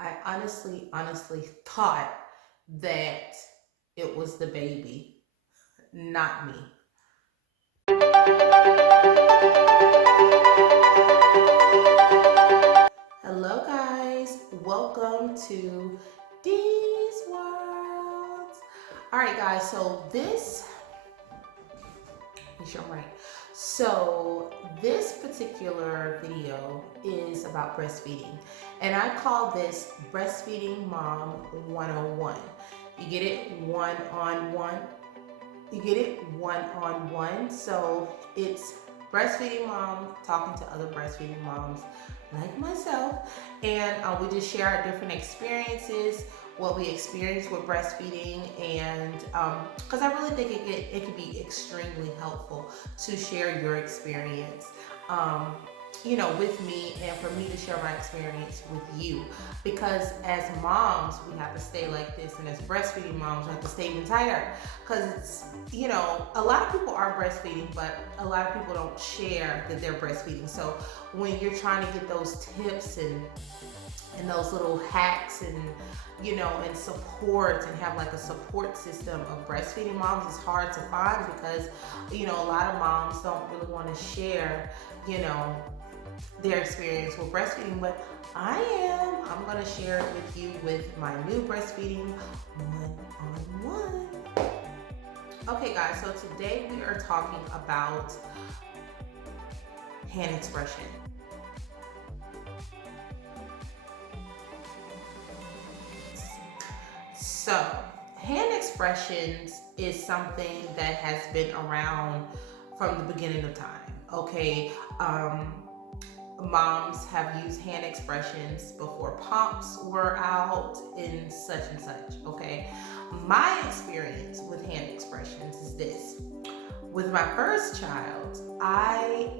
I honestly thought that it was the baby, not me. Hello, guys. Welcome to Dee's World. All right, guys. So is your mic. So this particular video is about breastfeeding, and I call this Breastfeeding Mom 101. You get it? One on one. You get it? One on one. So it's breastfeeding mom talking to other breastfeeding moms like myself, and we just share our different experiences, what we experience with breastfeeding, and because I really think it can be extremely helpful to share your experience. Um, with me, and for me to share my experience with you, because as moms we have to stay like this, and as breastfeeding moms we have to stay even tighter, because it's, a lot of people are breastfeeding, but a lot of people don't share that they're breastfeeding. So when you're trying to get those tips and those little hacks, and support, and have like a support system of breastfeeding moms, is hard to find, because a lot of moms don't really want to share their experience with breastfeeding. But I'm going to share it with you with my new breastfeeding one-on-one. Okay, guys, so today we are talking about hand expression. So hand expressions is something that has been around from the beginning of time. Okay, moms have used hand expressions before pumps were out and such and such. Okay, my experience with hand expressions is this: with my first child, I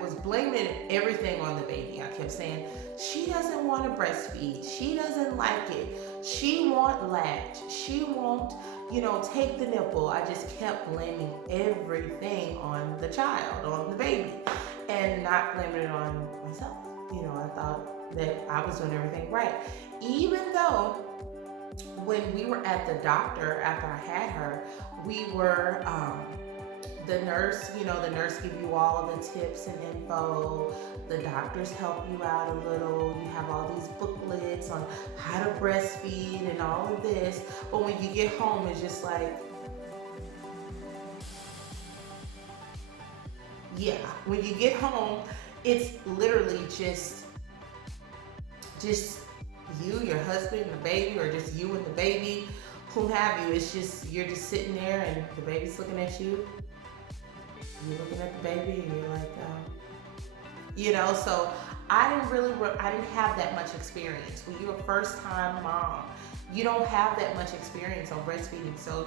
was blaming everything on the baby. I kept saying, she doesn't want to breastfeed, she doesn't like it, she won't latch, she won't take the nipple. I just kept blaming everything on the child, on the baby, and not blaming it on myself. I thought that I was doing everything right, even though when we were at the doctor after I had her, we were the nurse give you all the tips and info. The doctors help you out a little. You have all these booklets on how to breastfeed and all of this. But when you get home, it's just like, yeah. When you get home, it's literally just you, your husband, the baby, or just you and the baby, whom have you. It's just, you're just sitting there, and the baby's looking at you. You're looking at the baby, and you're like, so I didn't have that much experience. When you're a first time mom, you don't have that much experience on breastfeeding. So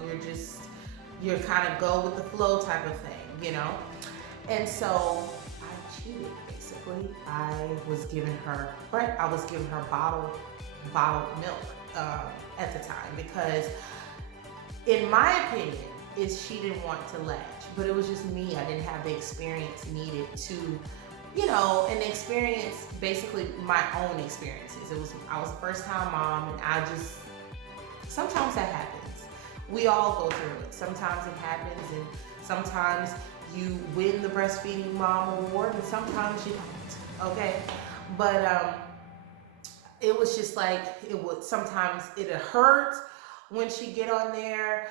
you're kind of go with the flow type of thing. And so I cheated, basically. I was giving her bottled milk at the time, because in my opinion, she didn't want to latch, but it was just me. I didn't have the experience needed to, and experience, basically my own experiences. I was a first time mom, and sometimes that happens. We all go through it. Sometimes it happens, and sometimes you win the breastfeeding mom award, and sometimes you don't. Okay, but it was just like, sometimes it hurt when she get on there.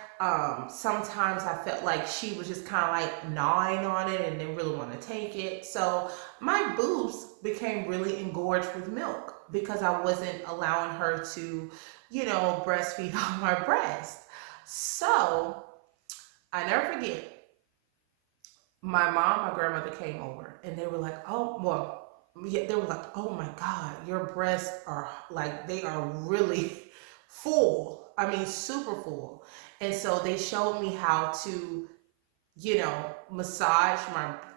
Sometimes I felt like she was just kind of like gnawing on it and didn't really want to take it. So my boobs became really engorged with milk, because I wasn't allowing her to, breastfeed on my breast. So I never forget, my grandmother came over, and they were like, oh, well, yeah, they were like, oh my God, your breasts are like, they are really full. I mean, super full. And so they showed me how to, massage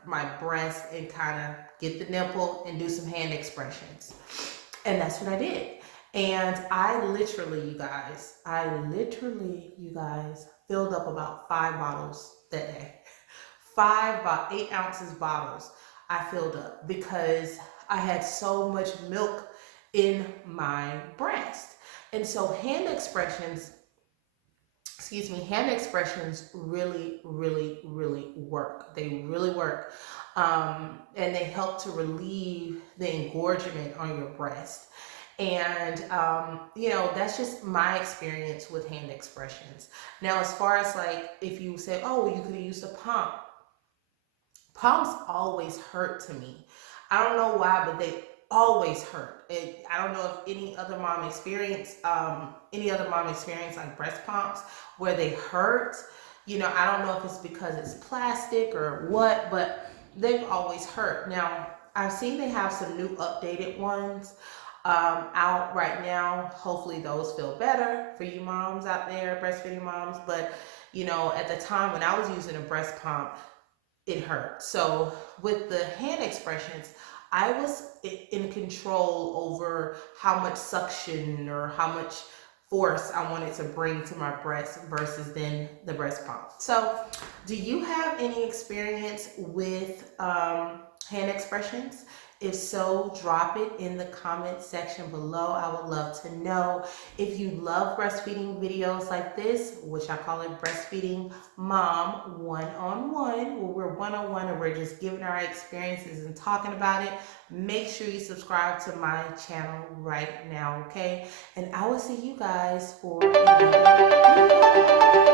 my breast and kind of get the nipple and do some hand expressions. And that's what I did. And I literally, you guys, filled up about 5 bottles that day. 8 ounces bottles I filled up, because I had so much milk in my breast. And so hand expressions really work. They really work. And they help to relieve the engorgement on your breast. And, that's just my experience with hand expressions. Now, as far as like, if you say, oh, well, you could have used a pump, pumps always hurt to me. I don't know why, but they always hurt. I don't know if any other mom experienced like breast pumps where they hurt. I don't know if it's because it's plastic or what, but they've always hurt. Now, I've seen they have some new updated ones out right now. Hopefully, those feel better for you moms out there, breastfeeding moms. But at the time when I was using a breast pump, it hurt. So with the hand expressions, I was in control over how much suction or how much force I wanted to bring to my breast versus then the breast pump. So, do you have any experience with hand expressions? If so, drop it in the comment section below. I would love to know. If you love breastfeeding videos like this, which I call it Breastfeeding Mom One-on-One, where we're one-on-one and we're just giving our experiences and talking about it, make sure you subscribe to my channel right now, okay? And I will see you guys for another video.